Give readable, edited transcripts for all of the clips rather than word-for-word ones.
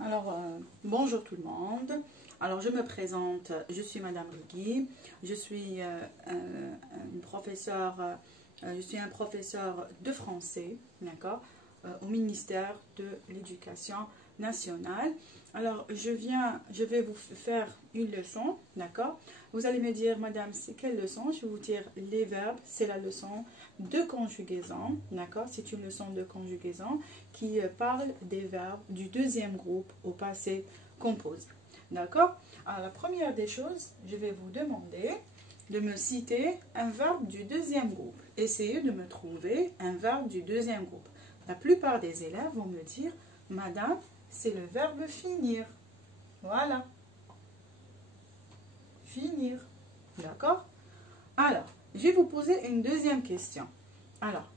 Alors, bonjour tout le monde. Alors, je me présente, je suis Madame Rigui. Je suis une professeure, je suis un professeur de français, d'accord, au ministère de l'Éducation nationale. Alors, je vais vous faire une leçon, d'accord. Vous allez me dire, Madame, c'est quelle leçon? Je vais vous dire les verbes, c'est la leçon de conjugaison, d'accord. C'est une leçon de conjugaison qui parle des verbes du deuxième groupe au passé composé, d'accord. Alors, la première des choses, je vais vous demander de me citer un verbe du deuxième groupe. Essayez de me trouver un verbe du deuxième groupe. La plupart des élèves vont me dire, Madame, c'est le verbe finir. Voilà. Finir. D'accord? Alors, je vais vous poser une deuxième question. Alors,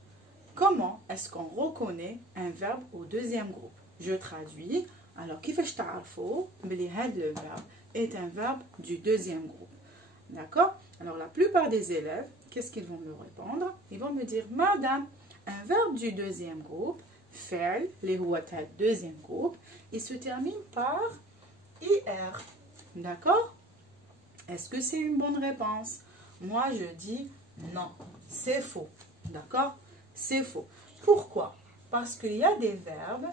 comment est-ce qu'on reconnaît un verbe au deuxième groupe? Je traduis. Alors, كيفاش تعرفوا بلي هذا le verbe est un verbe du deuxième groupe? D'accord? Alors, la plupart des élèves, qu'est-ce qu'ils vont me répondre? Ils vont me dire, Madame, un verbe du deuxième groupe, فعل, اللي هو تاع deuxième groupe, il se termine par IR. D'accord? Est-ce que c'est une bonne réponse? Moi, je dis non, c'est faux. D'accord? C'est faux. Pourquoi? Parce qu'il y a des verbes,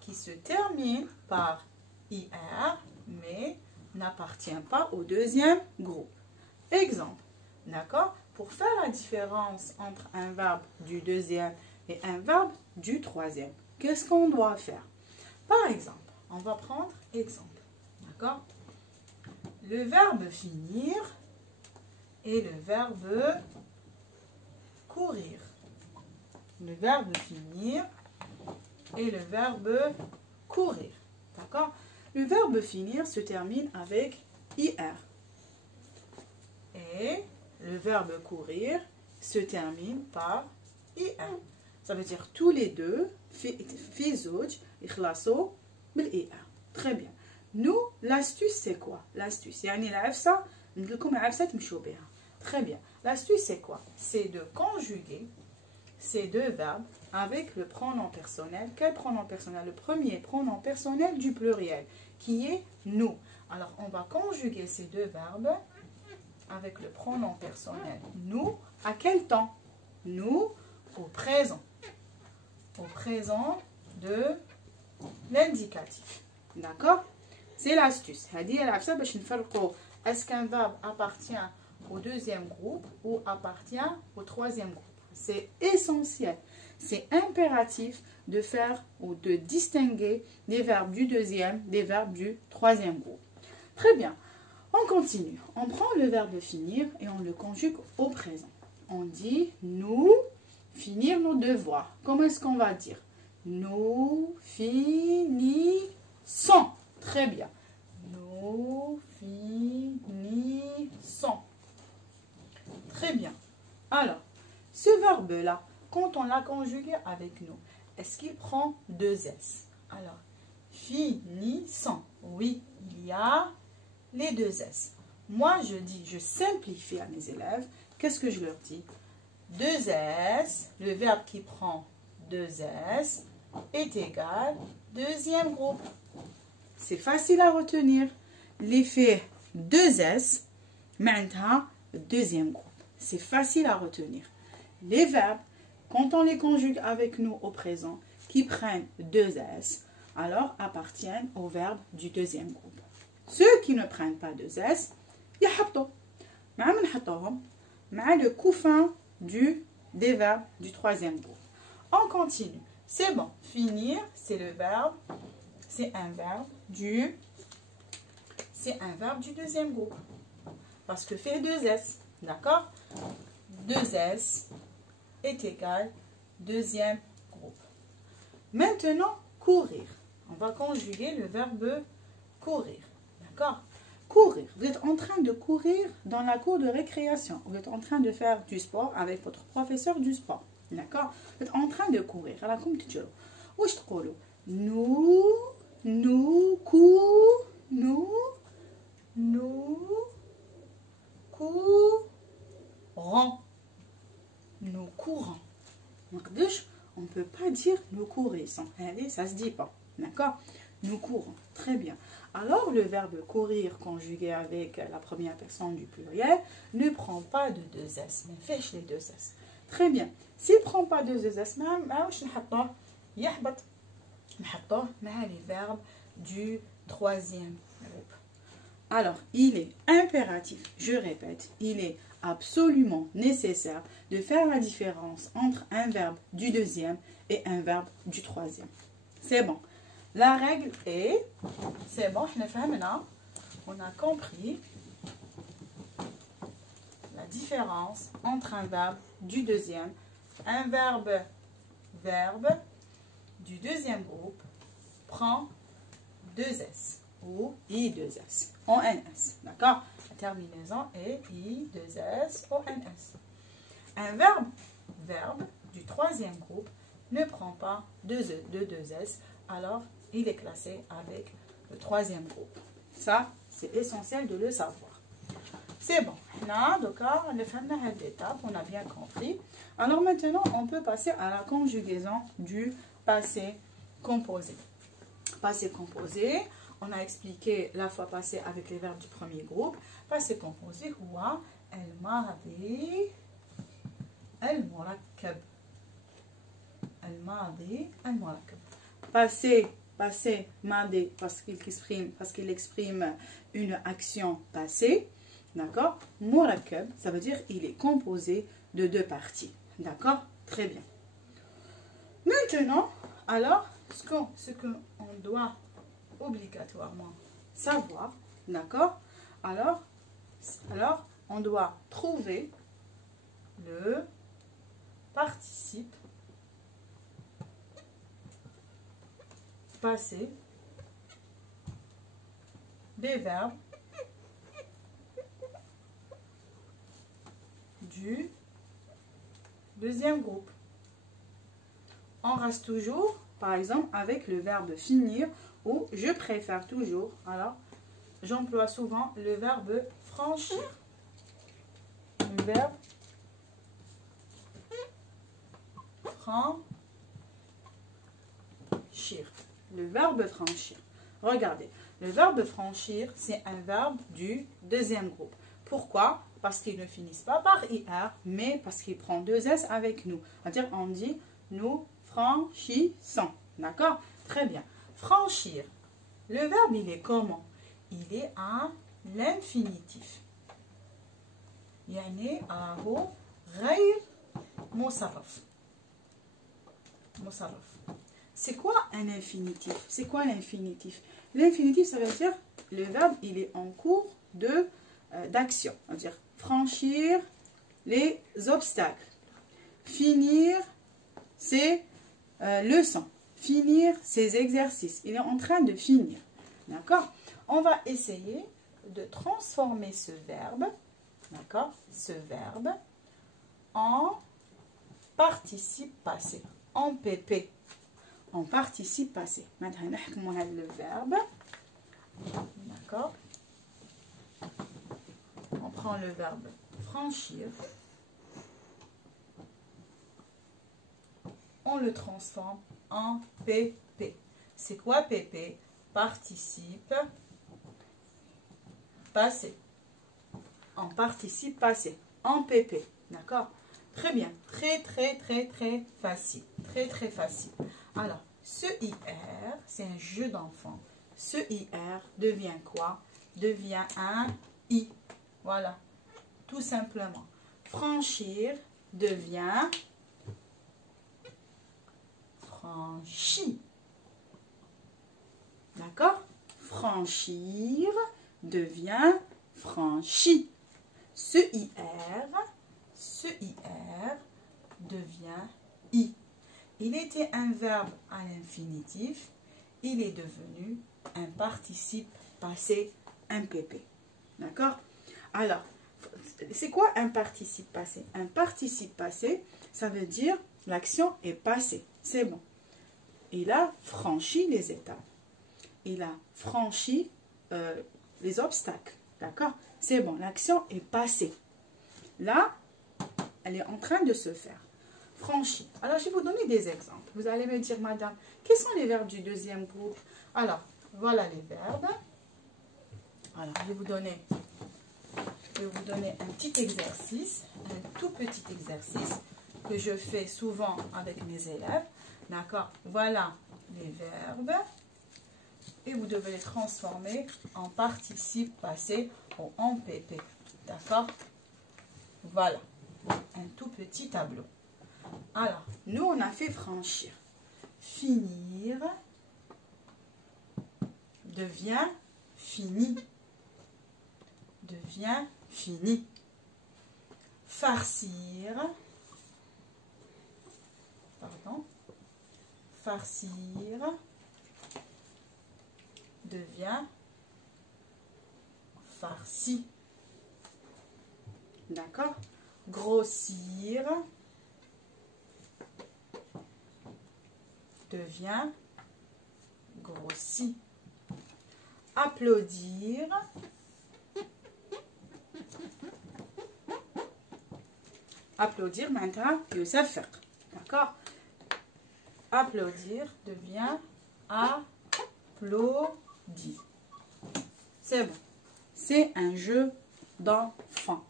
qui se terminent par IR, mais n'appartiennent pas au deuxième groupe. Exemple, d'accord? Pour faire la différence entre un verbe du deuxième et un verbe du troisième, qu'est-ce qu'on doit faire? Par exemple, on va prendre exemple, d'accord? Le verbe finir et le verbe courir. Le verbe finir et le verbe courir. D'accord? Le verbe finir se termine avec IR. Et le verbe courir se termine par IR. Ça veut dire tous les deux, في زوج يخلصوا بالIR. Très bien. Nous, l'astuce, c'est quoi? L'astuce, يعني العفسة نقول لكم العفسة تمشوا بها. Très bien. L'astuce, c'est quoi? C'est de conjuguer ces deux verbes avec le pronom personnel. Quel pronom personnel? Le premier pronom personnel du pluriel, qui est nous. Alors, on va conjuguer ces deux verbes avec le pronom personnel nous. À quel temps? Nous, au présent. Au présent de l'indicatif. D'accord? C'est l'astuce. Est-ce qu'un verbe appartient au deuxième groupe ou appartient au troisième groupe? C'est essentiel, c'est impératif de faire ou de distinguer les verbes du deuxième des verbes du troisième groupe. Très bien, on continue. On prend le verbe finir et on le conjugue au présent. On dit nous finir nos devoirs. Comment est-ce qu'on va dire? Nous finissons. Très bien. Nous finissons. Très bien. Alors, ce verbe-là, quand on l'a conjugué avec nous, est-ce qu'il prend deux S? Alors, finissons. Oui, il y a les deux S. Moi, je dis, je simplifie à mes élèves. Qu'est-ce que je leur dis? Deux S, le verbe qui prend deux S est égal deuxième groupe. C'est facile à retenir. L'effet 2S, maintenant, deuxième groupe. C'est facile à retenir. Les verbes, quand on les conjugue avec nous au présent, qui prennent deux S, alors appartiennent au verbe du deuxième groupe. Ceux qui ne prennent pas deux S, يحطوا مع le couffin des verbes du troisième groupe. On continue. C'est bon. Finir, c'est le verbe. C'est un verbe du deuxième groupe. Parce que fait deux S. D'accord? Deux S est égal deuxième groupe. Maintenant, courir. On va conjuguer le verbe courir. D'accord? Courir. Vous êtes en train de courir dans la cour de récréation. Vous êtes en train de faire du sport avec votre professeur du sport. D'accord? Vous êtes en train de courir. Alors, comme tu dis, nous courons. Nous courons. On ne peut pas dire nous courissons. Allez, ça ne se dit pas. D'accord? Nous courons. Très bien. Alors, le verbe courir conjugué avec la première personne du pluriel ne prend pas de deux S, mais fèche les deux S. Très bien. S'il ne prend pas de deux S, نحطوه مع les verbes du troisième groupe. Alors, il est impératif, je répète, il est absolument nécessaire de faire la différence entre un verbe du deuxième et un verbe du troisième. C'est bon. La règle est, c'est bon, on a compris la différence entre un verbe du deuxième, un verbe du deuxième groupe prend deux S ou I2S, ONS, d'accord? La terminaison est I2S, ONS. Un verbe du troisième groupe ne prend pas deux S, alors il est classé avec le troisième groupe. Ça, c'est essentiel de le savoir. C'est bon. D'accord, on a fait cette étape, on a bien compris. Alors maintenant, on peut passer à la conjugaison du passé composé. Passé composé, on a expliqué la fois passée avec les verbes du premier groupe. Passé composé, هو الماضي المركب. الماضي المركب. Passé, madi, parce qu'il exprime une action passée. D'accord? Murakab, ça veut dire il est composé de deux parties. D'accord? Très bien. Maintenant, alors, ce qu'on doit obligatoirement savoir, d'accord? Alors, on doit trouver le participe passé des verbes du deuxième groupe. On reste toujours, par exemple, avec le verbe finir ou je préfère toujours. Alors, j'emploie souvent le verbe franchir. Le verbe franchir. Le verbe franchir. Regardez, le verbe franchir, c'est un verbe du deuxième groupe. Pourquoi? Parce qu'il ne finit pas par IR, mais parce qu'il prend deux S avec nous. C'est-à-dire, on dit nous franchissons. D'accord? Très bien. Franchir. Le verbe, il est comment? Il est à l'infinitif. يعني راهو غير مصرف. C'est quoi un infinitif? C'est quoi l'infinitif? L'infinitif, ça veut dire le verbe, il est en cours d'action. C'est-à-dire franchir les obstacles. Finir ses leçons. Finir ses exercices. Il est en train de finir. D'accord? On va essayer de transformer ce verbe, d'accord? Ce verbe en participe passé, en PP. En participe passé. Maintenant, on a le verbe. D'accord? On prend le verbe franchir. On le transforme en PP. C'est quoi PP? Participe passé. En participe passé. En PP. D'accord? Très bien. Très facile. Très facile. Alors, ce IR, c'est un jeu d'enfant. Ce IR devient quoi? Devient un I. Voilà. Tout simplement. Franchir devient franchi. D'accord? Franchir devient franchi. Ce IR devient I. Il était un verbe à l'infinitif. Il est devenu un participe passé, un PP. D'accord? Alors, c'est quoi un participe passé? Un participe passé, ça veut dire l'action est passée. C'est bon. Il a franchi les étapes. Il a franchi les obstacles. D'accord? C'est bon. L'action est passée. Là, elle est en train de se faire. franchi. Alors, je vais vous donner des exemples. Vous allez me dire, madame, quels sont les verbes du deuxième groupe? Alors, voilà les verbes. Alors, je vais vous donner un petit exercice, un tout petit exercice que je fais souvent avec mes élèves. D'accord? Voilà les verbes. Et vous devez les transformer en participe passé ou en PP. D'accord? Voilà, un tout petit tableau. Alors, nous, on a fait franchir. Finir devient fini. Devient fini. Farcir. Pardon. Farcir devient farci. D'accord? Grossir devient grossi. Applaudir maintenant يسفق. D'accord? Applaudir devient applaudi. C'est bon. C'est un jeu d'enfant.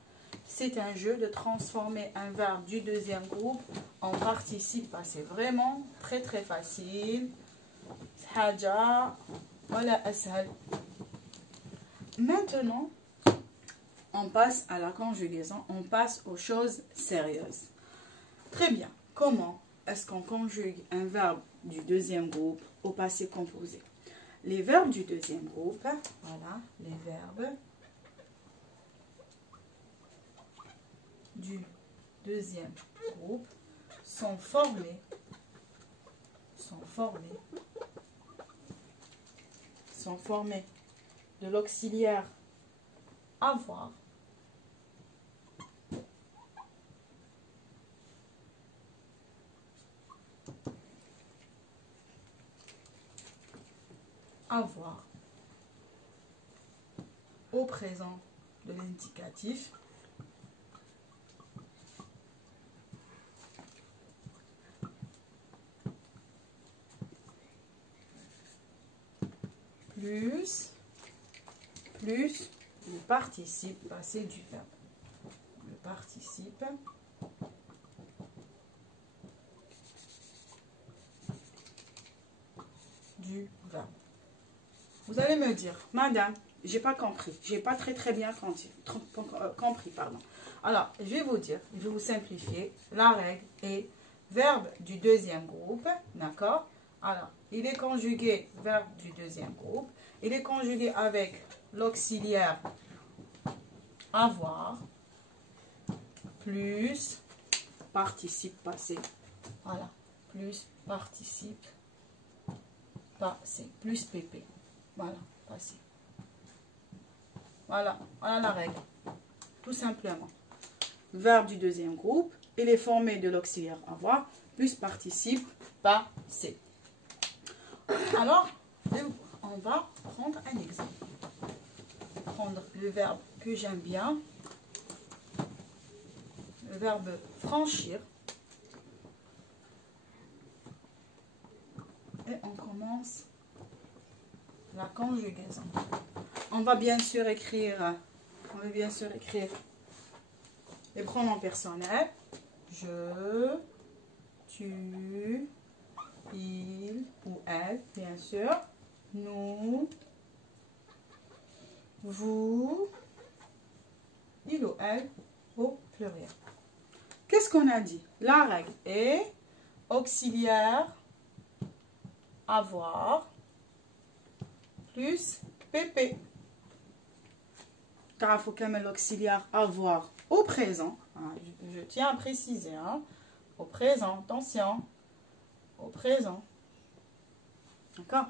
C'est un jeu de transformer un verbe du deuxième groupe en participe passé. Vraiment très très facile. Maintenant, on passe à la conjugaison. On passe aux choses sérieuses. Très bien. Comment est-ce qu'on conjugue un verbe du deuxième groupe au passé composé? Les verbes du deuxième groupe, voilà, les verbes du deuxième groupe sont formés de l'auxiliaire avoir au présent de l'indicatif plus le participe passé du verbe. Le participe du verbe. Vous allez me dire, madame, j'ai pas compris. J'ai pas très bien compris, pardon. Alors, je vais vous dire, je vais vous simplifier. La règle est verbe du deuxième groupe, d'accord? Alors, il est conjugué verbe du deuxième groupe. Il est conjugué avec l'auxiliaire avoir plus participe passé. Voilà, plus participe passé, plus PP. Voilà, passé. Voilà, voilà la règle. Tout simplement. Verbe du deuxième groupe, il est formé de l'auxiliaire avoir plus participe passé. Alors, on va prendre un exemple. Prendre le verbe que j'aime bien, le verbe franchir. Et on commence la conjugaison. On va bien sûr écrire les pronoms personnels. Je, tu, il ou elle, bien sûr. Nous, vous, il ou elle au pluriel. Qu'est-ce qu'on a dit? La règle est auxiliaire avoir plus PP. Car il faut quand même l'auxiliaire avoir au présent. Je tiens à préciser. Au présent, attention. Au présent. D'accord?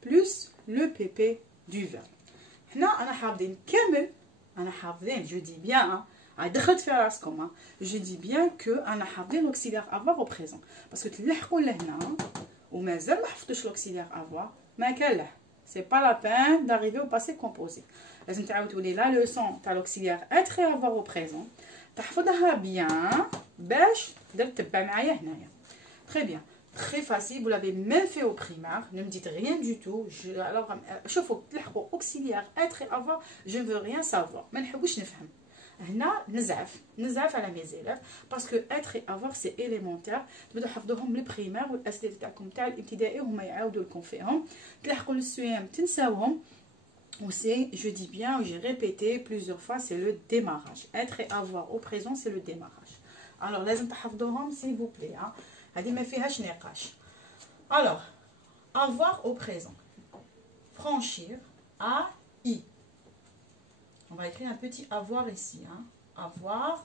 Plus le PP du verbe. Je dis bien, je dis bien que l'auxiliaire avoir au présent. Parce que l'auxiliaire avoir, c'est pas la peine d'arriver au passé composé. La leçon de l'auxiliaire être et avoir au présent. تحفظها bien باش تقدر تتبع معايا هنايا. Très bien. Très facile, vous l'avez même fait au primaire, ne me dites rien du tout. Alors, شوفوا تلحقوا auxiliaire être et avoir, je ne veux rien savoir. ما نحبوش نفهم. هنا نزعف على mes élèves parce que être et avoir c'est élémentaire. تبداو حفظوهم للبريمير والاسئله تاعكم تاع الابتدائي وهما يعاودوا لكم فيهم. تلحقوا للسويام تنساوهم. C'est, je dis bien, j'ai répété plusieurs fois, c'est le démarrage. Être et avoir au présent, c'est le démarrage. Alors, لازم تحفظوهم s'il vous plaît. هذه ما فيهاش نقاش. Alors, avoir au présent. Franchir, A, I. On va écrire un petit avoir ici. Avoir,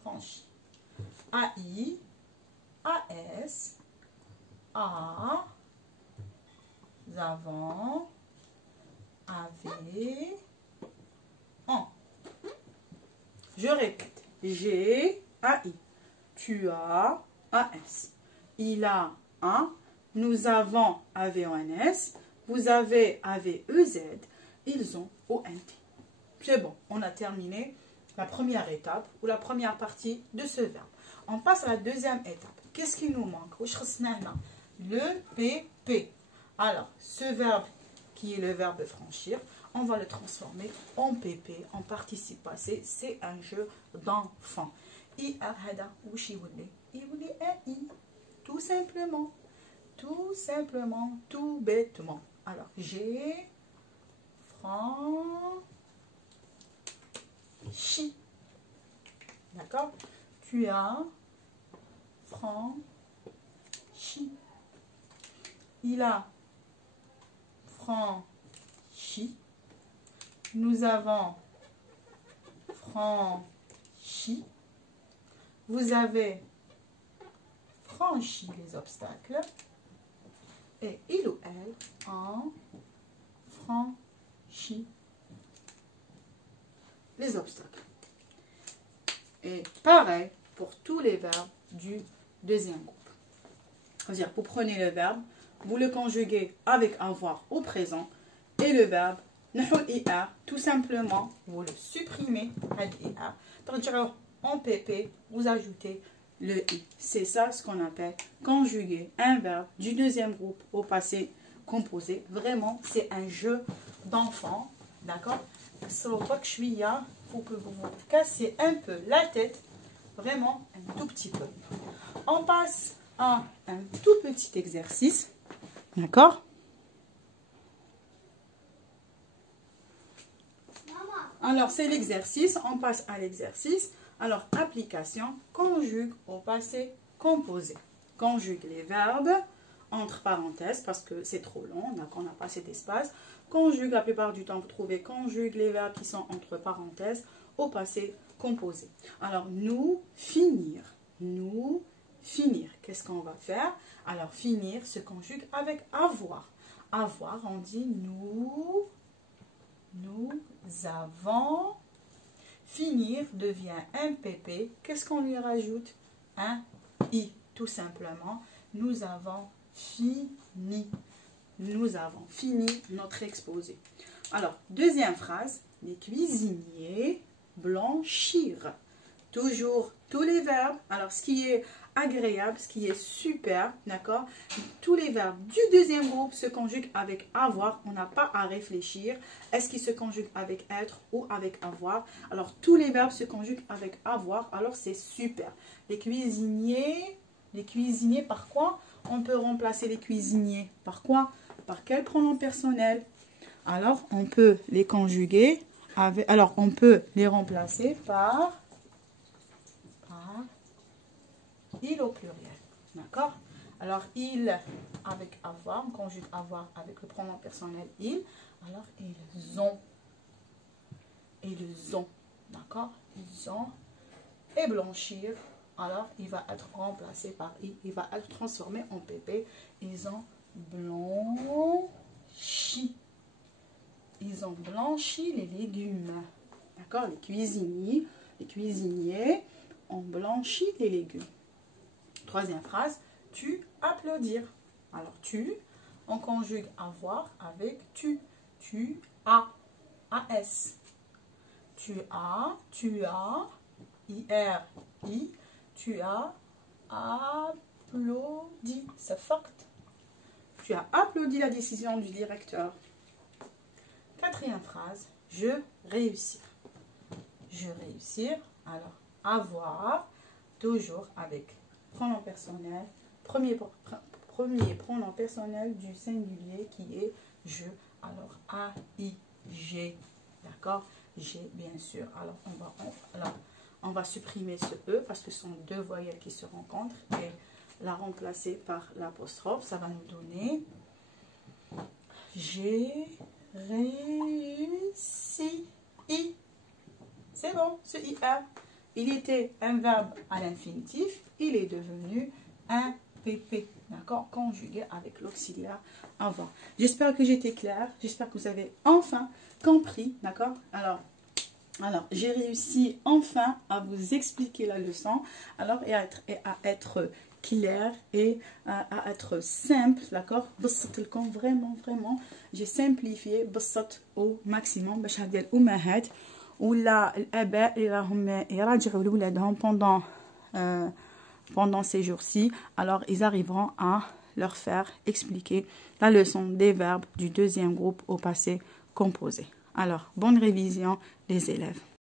franchi. AI, AS, A, avant, avait, en. Je répète. J'ai, AI. Tu as, AS. Il a, un. Nous avons, AVONS. Vous avez, AVEZ. Ils ont, ONT. C'est bon, on a terminé la première étape ou la première partie de ce verbe. On passe à la deuxième étape. Qu'est-ce qui nous manque? Le PP. Alors, ce verbe qui est le verbe franchir, on va le transformer en PP, en participe passé. C'est un jeu d'enfant. Tout simplement. Tout simplement. Tout bêtement. Alors, j'ai franchi. D'accord? Tu as franchi. Il a franchi. Nous avons franchi. Vous avez franchi les obstacles. Et il ou elle en franchi les obstacles. Et pareil pour tous les verbes du deuxième groupe. C'est-à-dire, vous prenez le verbe, vous le conjuguez avec avoir au présent, et le verbe, tout simplement, vous le supprimez, en PP, vous ajoutez le i. C'est ça ce qu'on appelle conjuguer un verbe du deuxième groupe au passé composé. Vraiment, c'est un jeu d'enfant. D'accord? Il faut que vous vous cassez un peu la tête. Vraiment, un tout petit peu. On passe à un tout petit exercice. D'accord? Alors, c'est l'exercice. On passe à l'exercice. Alors, application, conjugue au passé composé. Conjugue les verbes entre parenthèses parce que c'est trop long, donc on n'a pas assez d'espace. Conjugue, la plupart du temps, vous trouvez conjugue les verbes qui sont entre parenthèses au passé composé. Alors, nous, finir. Nous, finir. Qu'est-ce qu'on va faire? Alors, finir se conjugue avec avoir. Avoir, on dit nous avons. Finir devient un PP. Qu'est-ce qu'on lui rajoute? Un I, tout simplement. Nous avons fini. Nous avons fini notre exposé. Alors, deuxième phrase. Les cuisiniers blanchir. Toujours tous les verbes. Alors, ce qui est agréable, ce qui est super, d'accord? Tous les verbes du deuxième groupe se conjuguent avec avoir. On n'a pas à réfléchir. Est-ce qu'ils se conjuguent avec être ou avec avoir? Alors, tous les verbes se conjuguent avec avoir. Alors, c'est super. Les cuisiniers, par quoi? On peut remplacer les cuisiniers. Par quoi? Par quel pronom personnel? Alors, on peut les conjuguer avec... Alors, on peut les remplacer par il au pluriel. D'accord? Alors, il avec avoir, on conjugue avoir avec le pronom personnel il. Alors, ils ont. Ils ont. D'accord? Ils ont. Et blanchir. Alors, il va être remplacé par il. Il va être transformé en PP. Ils ont blanchi. Ils ont blanchi les légumes. D'accord? Les cuisiniers ont blanchi les légumes. Troisième phrase, tu applaudir. Alors, tu, on conjugue avoir avec tu. Tu as. AS. Tu as I-R-I, tu as applaudi. C'est fact. Tu as applaudi la décision du directeur. Quatrième phrase, je réussir. Je réussir, alors avoir, toujours avec pronom personnel, premier pronom personnel du singulier qui est je. Alors A-I-G, d'accord? G, bien sûr. Alors on va supprimer ce E parce que ce sont deux voyelles qui se rencontrent et la remplacer par l'apostrophe, ça va nous donner j'ai réussi. I. C'est bon, ce IR, il était un verbe à l'infinitif, il est devenu un PP, d'accord, conjugué avec l'auxiliaire avant. J'espère que j'étais claire, j'espère que vous avez enfin compris, d'accord. Alors j'ai réussi enfin à vous expliquer la leçon, alors et à être clair et à être simple, d'accord. Vraiment, j'ai simplifié au maximum باش هاد الأمهات ولا الآباء اللي راهم يراجعوا لولادهم pendant ces jours-ci, alors ils arriveront à leur faire expliquer la leçon des verbes du deuxième groupe au passé composé. Alors, bonne révision les élèves.